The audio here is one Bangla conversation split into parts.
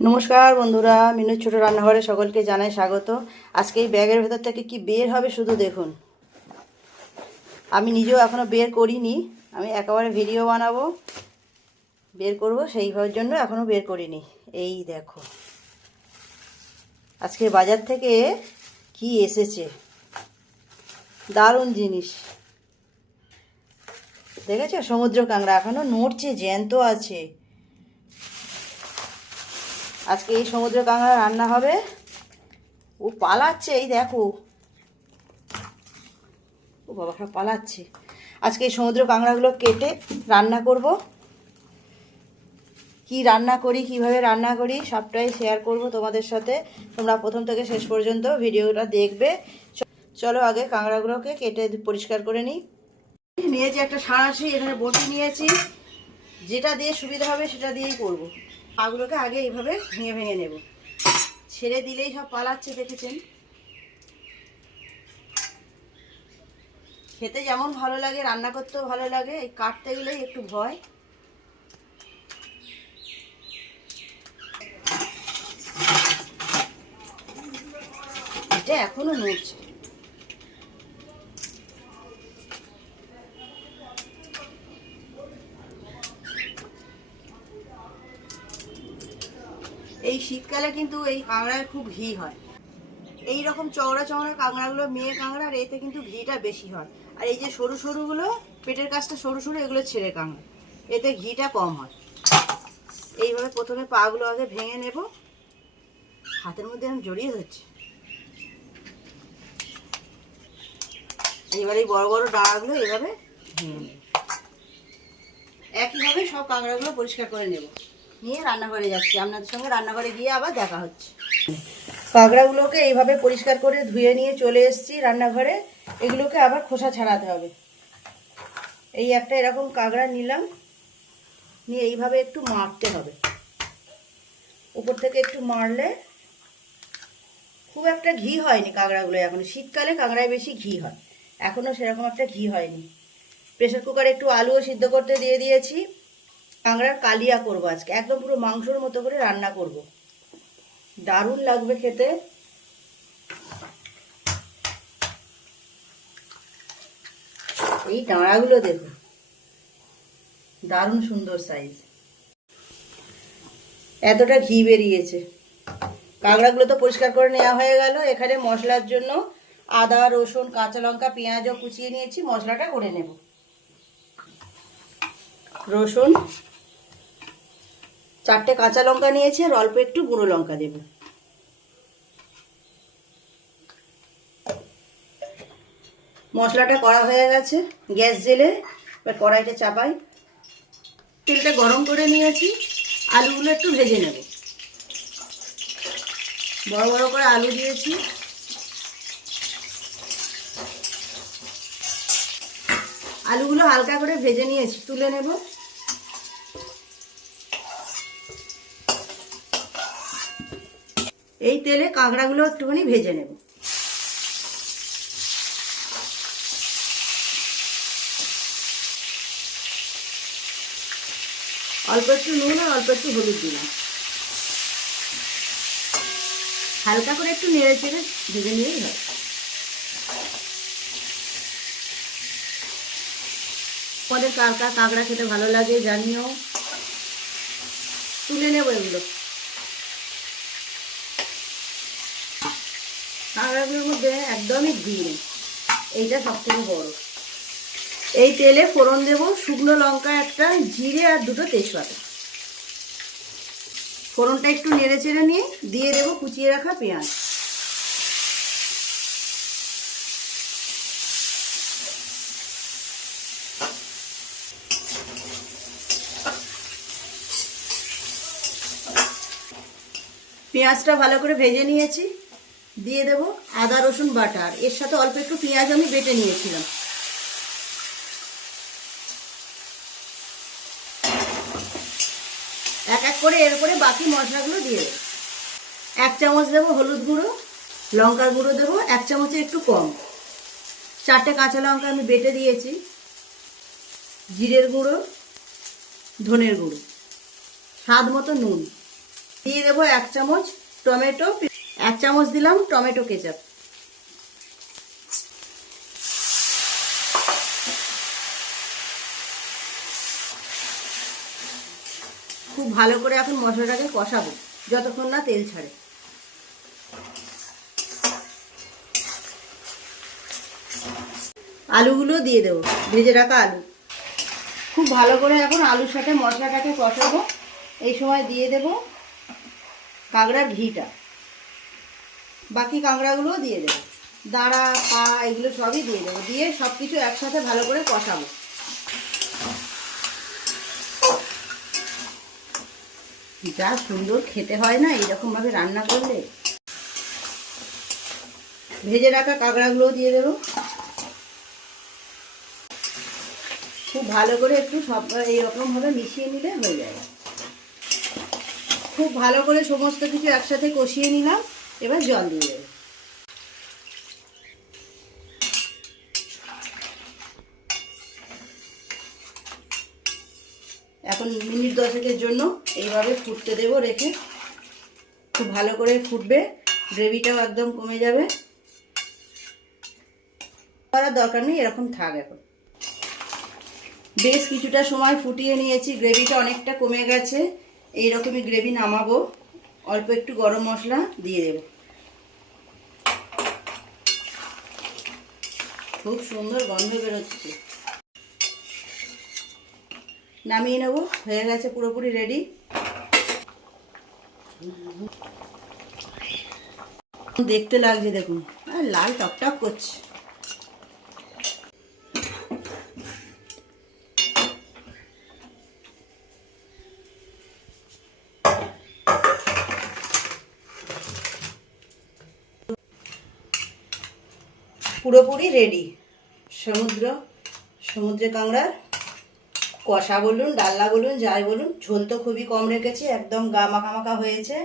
নমস্কার বন্ধুরা, মিনুর ছোট রান্নাঘরে সকলকে জানাই স্বাগত। আজকে এই ব্যাগের ভেতর থেকে কি বের হবে শুধু দেখুন। আমি নিজেও এখনও বের করিনি, আমি একেবারে ভিডিও বানাবো, বের করব সেইভাবে জন্য এখনও বের করিনি। এই দেখো আজকে বাজার থেকে কি এসেছে, দারুণ জিনিস দেখেছো? সমুদ্র কাঁকড়া এখনও নড়ছে, জ্যান্ত আছে। আজকে এই সমুদ্র কাঁকড়া রান্না হবে। ও পালাচ্ছে, এই দেখো, ও বাবা পালাচ্ছে। আজকে এই সমুদ্র কাঁকড়াগুলো কেটে রান্না করব। কি রান্না করি, কিভাবে রান্না করি সবটাই শেয়ার করব তোমাদের সাথে। তোমরা প্রথম থেকে শেষ পর্যন্ত ভিডিওটা দেখবে। চলো আগে কাঁকড়াগুলোকে কেটে পরিষ্কার করে নিই। নিয়েছি একটা সাঁড়াশি, এখানে বটি নিয়েছি, যেটা দিয়ে সুবিধা হবে সেটা দিয়েই করব। পাগুলোকে আগে এইভাবে ভেঙে ভেঙে নেব, ছেড়ে দিলেই সব পালাচ্ছে, দেখেছেন? খেতে যেমন ভালো লাগে রান্না করতেও ভালো লাগে, এই কাটতে গেলেই একটু ভয়। এটা এখনো নড়ছে। এই শীতকালে কিন্তু এই কাঁকড়ায় খুব ঘি হয়। এই রকম চওড়া চওড়া কাঁকড়াগুলো মেয়ে কাঁকড়া, আর এতে কিন্তু ঘিটা বেশি হয়। আর এই যে সরু সরুগুলো, পেটের কাছটা সরু সরু, এগুলো ছেড়ে কাঁকড়া, এতে ঘিটা কম হয়। এইভাবে প্রথমে পাগুলো আগে ভেঙে নেব। হাতের মধ্যে আমি জড়িয়ে ধরছি। এইবার এই বড় বড় ডাঁড়াগুলো এইভাবে ভেঙে নেব। একইভাবে সব কাঁকড়াগুলো পরিষ্কার করে নেব, নিয়ে রান্নাঘরে যাচ্ছি। আপনাদের সঙ্গে রান্নাঘরে গিয়ে আবার দেখা হচ্ছে। কাঁকড়াগুলোকে এইভাবে পরিষ্কার করে ধুয়ে নিয়ে চলে এসেছি রান্নাঘরে। এগুলোকে আবার খোসা ছাড়াতে হবে। এই একটা এরকম কাঁকড়া নিলাম, নিয়ে এইভাবে একটু মারতে হবে। উপর থেকে একটু মারলে, খুব একটা ঘি হয়নি কাঁকড়াগুলো। এখন শীতকালে কাঁকড়ায় বেশি ঘি হয়, এখনও সেরকম একটা ঘি হয়নি। প্রেসার কুকারে একটু আলুও সিদ্ধ করতে দিয়ে দিয়েছি। কাঁকড়ার কালিয়া করব আজকে, একদম পুরো মাংসর মতো করে রান্না করব, দারুণ লাগবে খেতে। এই ডাঁড়াগুলো দেখো, দারুণ সুন্দর সাইজ, এতটা ঘি বেরিয়েছে। কাঁকড়াগুলো তো পরিষ্কার করে নেওয়া হয়ে গেল। এখানে মশলার জন্য আদা, রসুন, কাঁচা লঙ্কা, পেঁয়াজও কুচিয়ে নিয়েছি। মশলাটা করে নেব। রসুন, 4টে কাঁচা লঙ্কা নিয়েছি, আর অল্প একটু গুঁড়ো লঙ্কা দেব। মশলাটা করা হয়ে গেছে, গ্যাস জেলে এবার কড়াইটা চাপাই। তেলটা গরম করে নিয়েছি, আলুগুলো একটু ভেজে নেব। বড় বড় করে আলু দিয়েছি। আলুগুলো হালকা করে ভেজে নিয়েছি, তুলে নেব। এই তেলে কাঁকড়াগুলো একটুখানি ভেজে নেব। অল্প একটু নুন আর অল্প একটু হলুদ দিলাম। হালকা করে একটু নেড়ে চেড়ে ভেজে নিলেই হয়। পরে কার কার কাঁকড়া খেতে ভালো লাগে জানিও। তুলে নেব এগুলো। কাঁকড়াগুলোর মধ্যে একদমই ঘি নেই, এইটা সব থেকে বড়। এই তেলে ফোড়ন দেব, শুকনো লঙ্কা একটা, জিরে আর 2টো তেজপাতা। ফোড়নটা একটু নেড়ে চেড়ে নিয়ে দিয়ে দেবো কুচিয়ে রাখা পেঁয়াজ। পেঁয়াজটা ভালো করে ভেজে নিয়েছি, দিয়ে দেব আদা রসুন বাটা। এর সাথে অল্প একটু পেঁয়াজ আমি বেটে নিয়েছিলাম। এক এক করে এর উপরে বাকি মশলাগুলো দিয়ে দেবো। 1 চামচ দেবো হলুদ গুঁড়ো, লঙ্কার গুঁড়ো দেবো 1 চামচের একটু কম, 4টে কাঁচা লঙ্কা আমি বেটে দিয়েছি, জিরের গুঁড়ো, ধনের গুঁড়ো, স্বাদ মতো নুন, দিয়ে দেবো 1 চামচ টমেটো, 1 চামচ দিলাম টমেটো কেচাপ। খুব ভালো করে এখন মশলাটাকে কষাবো যতক্ষণ না তেল ছাড়ে। আলুগুলো দিয়ে দেবো, ভেজে রাখা আলু। খুব ভালো করে এখন আলুর সাথে মশলাটাকে কষাবো। এই সময় দিয়ে দেব কাঁকড়ার ঘিটা, বাকি কাঁকড়াগুলোও দিয়ে দেবো, দাঁড়া পা এগুলো সবই দিয়ে দেবো। দিয়ে সব কিছু একসাথে ভালো করে কষাবো। যা সুন্দর খেতে হয় না এইরকমভাবে রান্না করলে। ভেজে রাখা কাঁকড়াগুলোও দিয়ে দেবো। খুব ভালো করে একটু সব এইরকমভাবে মিশিয়ে নিলে হয়ে যাবে। খুব ভালো করে সমস্ত কিছু একসাথে কষিয়ে নিলাম। এবার জল দিয়ে দেবো। এখন মিনিট 10-এর জন্য এইভাবে ফুটতে দেব রেখে। খুব ভালো করে ফুটবে, গ্রেভিটাও একদম কমে যাবে। করার দরকার নেই, এরকম থাক। এখন বেশ কিছুটা সময় ফুটিয়ে নিয়েছি, গ্রেভিটা অনেকটা কমে গেছে। এইরকমই গ্রেভি নামাবো। অল্প একটু গরম মশলা দিয়ে দেব। খুব সুন্দর গন্ধ বেরোচ্ছে। নামিয়ে নেব, হয়ে গেছে, পুরোপুরি রেডি। দেখতে লাগছে দেখুন, আর লাল টকটক করছে। পুরোপুরি রেডি। সমুদ্রে কাঁকড়ার কষা বলুন, ডালনা বলুন, যাই বলুন, ঝোল তো খুবই কম রেখেছি, একদম গা মাখা মাখা হয়েছে।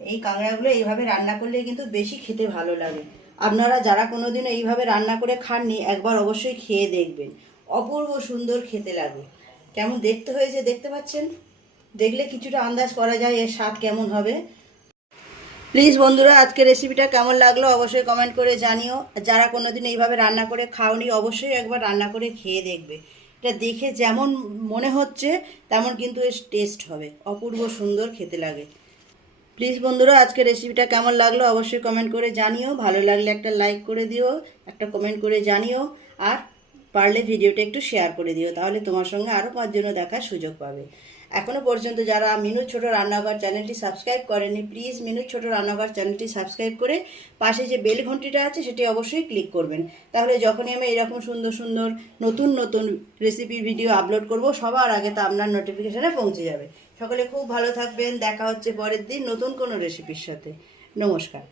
এই কাঁকড়াগুলো এইভাবে রান্না করলে কিন্তু বেশি খেতে ভালো লাগে। আপনারা যারা কোনোদিনও এইভাবে রান্না করে খাননি, একবার অবশ্যই খেয়ে দেখবেন। অপূর্ব সুন্দর খেতে লাগে। কেমন দেখতে হয়েছে দেখতে পাচ্ছেন? দেখলে কিছুটা আন্দাজ করা যায় এর স্বাদ কেমন হবে। প্লিজ বন্ধুরা, আজকের রেসিপিটা কেমন লাগলো অবশ্যই কমেন্ট করে জানিও। যারা কোনোদিন এইভাবে রান্না করে খাওনি, অবশ্যই একবার রান্না করে খেয়ে দেখবে। এটা দেখে যেমন মনে হচ্ছে তেমন কিন্তু এর টেস্ট হবে। অপূর্ব সুন্দর খেতে লাগে। প্লিজ বন্ধুরা, আজকের রেসিপিটা কেমন লাগলো অবশ্যই কমেন্ট করে জানিও। ভালো লাগলে একটা লাইক করে দিও, একটা কমেন্ট করে জানিও। আর পারলে ভিডিওটা একটু শেয়ার করে দিও, তাহলে তোমার সঙ্গে আরও 5 জন দেখার সুযোগ পাবে। এখনও পর্যন্ত যারা মিনু ছোট রান্নাঘর চ্যানেলটি সাবস্ক্রাইব করেনি, প্লিজ মিনু ছোট রান্নাঘর চ্যানেলটি সাবস্ক্রাইব করে পাশে যে বেল ঘন্টিটা আছে সেটি অবশ্যই ক্লিক করবেন। তাহলে যখনই আমি এরকম সুন্দর সুন্দর নতুন নতুন রেসিপির ভিডিও আপলোড করব, সবার আগে তা আপনার নোটিফিকেশানে পৌঁছে যাবে। সকলে খুব ভালো থাকবেন। দেখা হচ্ছে পরের দিন নতুন কোনো রেসিপির সাথে। নমস্কার।